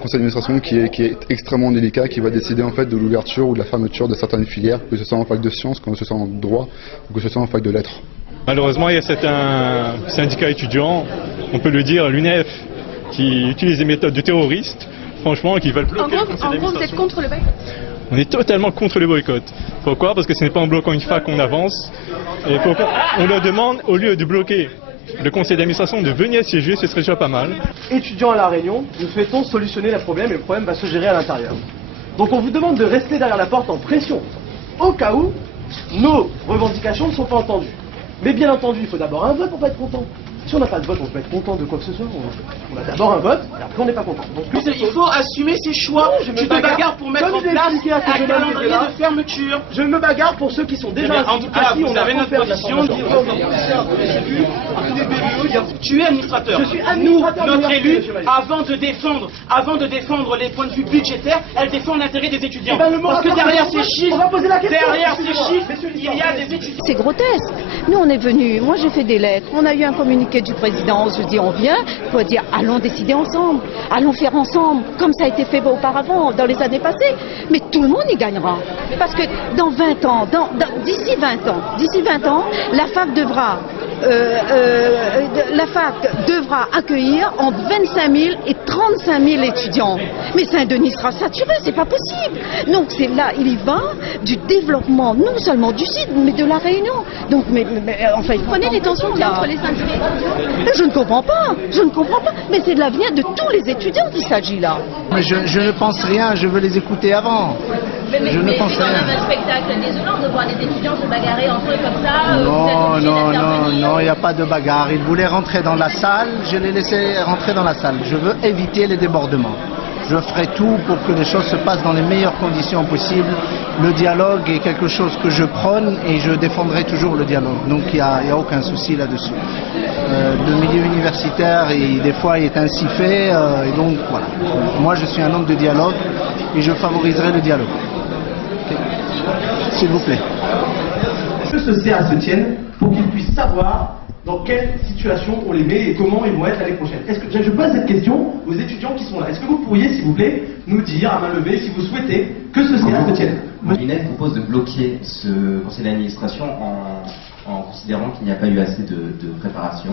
conseil d'administration qui est extrêmement délicat, qui va décider en fait de l'ouverture ou de la fermeture de certaines filières, que ce soit en fac de sciences, que ce soit en droit ou que ce soit en fac de lettres. Malheureusement, il y a certains syndicats étudiants, on peut le dire, l'UNEF, qui utilisent des méthodes de terroristes, franchement, qui veulent bloquer le conseil d'administration. En gros, vous êtes contre le boycott? On est totalement contre le boycott. Pourquoi? Parce que ce n'est pas en bloquant une fac qu'on avance. Et on leur demande, au lieu de bloquer le conseil d'administration, de venir siéger, ce serait déjà pas mal. Étudiants à La Réunion, nous souhaitons solutionner le problème et le problème va se gérer à l'intérieur. Donc on vous demande de rester derrière la porte en pression, au cas où nos revendications ne sont pas entendues. Mais bien entendu, il faut d'abord un vote pour pas être content. Si on n'a pas de vote, on peut être content de quoi que ce soit. On a d'abord un vote, et après on n'est pas content. Donc, il faut assumer ses choix. Tu te bagarres pour mettre en place un calendrier de fermeture. Je me bagarre pour ceux qui sont déjà en tout cas, vous avez notre position. Tu es administrateur. Je suis administrateur. Nous, notre élu, avant de défendre les points de vue budgétaires, elle défend l'intérêt des étudiants. Parce que derrière ces chiffres, il y a des étudiants. C'est grotesque. Nous, on est venus, moi j'ai fait des lettres, on a eu un communiqué du président, je dis on vient, pour dire allons décider ensemble, allons faire ensemble, comme ça a été fait auparavant, dans les années passées. Mais tout le monde y gagnera. Parce que dans 20 ans, d'ici 20 ans, la fac devra accueillir entre 25 000 et 35 000 étudiants. Mais Saint-Denis sera saturé, c'est pas possible. Donc c'est là, il y va du développement, non seulement du site, mais de la Réunion. Donc, enfin, vous prenez les tensions qu'il y a entre les syndicats? Je ne comprends pas. Mais c'est de l'avenir de tous les étudiants qu'il s'agit là. Mais je ne pense rien, je veux les écouter avant. Je ne pense rien. C'est un spectacle désolant de voir les étudiants se bagarrer entre eux comme ça. Non, il n'y a pas de bagarre. Ils voulaient rentrer dans la salle, je les laissais rentrer dans la salle. Je veux éviter les débordements. Je ferai tout pour que les choses se passent dans les meilleures conditions possibles. Le dialogue est quelque chose que je prône et je défendrai toujours le dialogue. Donc il n'y a aucun souci là-dessus. Le milieu universitaire, des fois, il est ainsi fait. Et donc voilà. Moi, je suis un homme de dialogue et je favoriserai le dialogue. Okay. S'il vous plaît. Que ce CA se tienne pour qu'ils puissent savoir dans quelle situation on les met et comment ils vont être l'année prochaine. Est-ce que je pose cette question aux étudiants qui sont là? Est-ce que vous pourriez, s'il vous plaît, nous dire à main levée si vous souhaitez que ce CA se tienne? L'UNEF propose de bloquer ce conseil d'administration en considérant qu'il n'y a pas eu assez de préparation.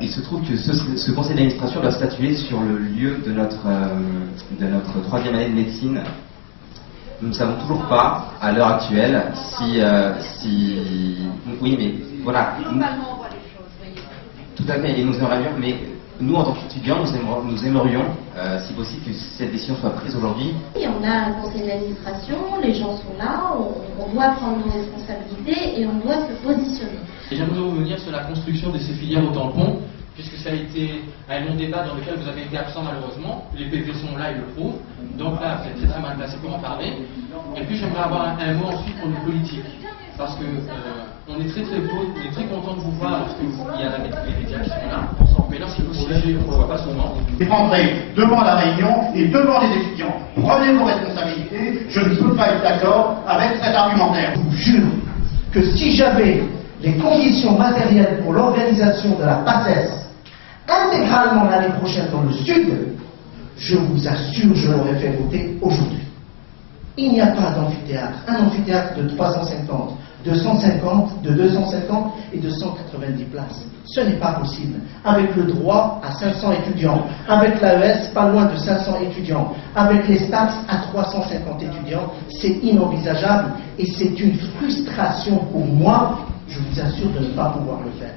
Il se trouve que ce conseil d'administration doit statuer sur le lieu de notre troisième année de médecine. Nous ne savons toujours pas, à l'heure actuelle, si... Oui, mais voilà. Tout à fait, et nous aimerions, mais nous, en tant qu'étudiants, nous aimerions, si possible, que cette décision soit prise aujourd'hui. On a un conseil d'administration, les gens sont là, on doit prendre nos responsabilités et on doit se positionner. J'aimerais revenir sur la construction de ces filières au tampon, puisque ça a été un long débat dans lequel vous avez été absent malheureusement. Les PV sont là, ils le prouvent. Donc là, vous êtes très mal placé pour en parler. Et puis j'aimerais avoir un mot ensuite pour nos politiques. Parce que on est très content de vous voir parce qu'il y a les médias qui sont là. Mais lorsque vous siégez, on ne voit pas souvent. Défendrez devant la Réunion et devant les étudiants. Prenez vos responsabilités. Je ne peux pas être d'accord avec cet argumentaire. Je vous jure que si j'avais les conditions matérielles pour l'organisation de la PACES intégralement l'année prochaine dans le Sud, je vous assure, je l'aurais fait voter aujourd'hui. Il n'y a pas d'amphithéâtre. Un amphithéâtre de 350, de 150, de 250 et de 190 places. Ce n'est pas possible. Avec le droit à 500 étudiants, avec l'AES pas loin de 500 étudiants, avec les stats à 350 étudiants, c'est inenvisageable et c'est une frustration pour moi, je vous assure, de ne pas pouvoir le faire.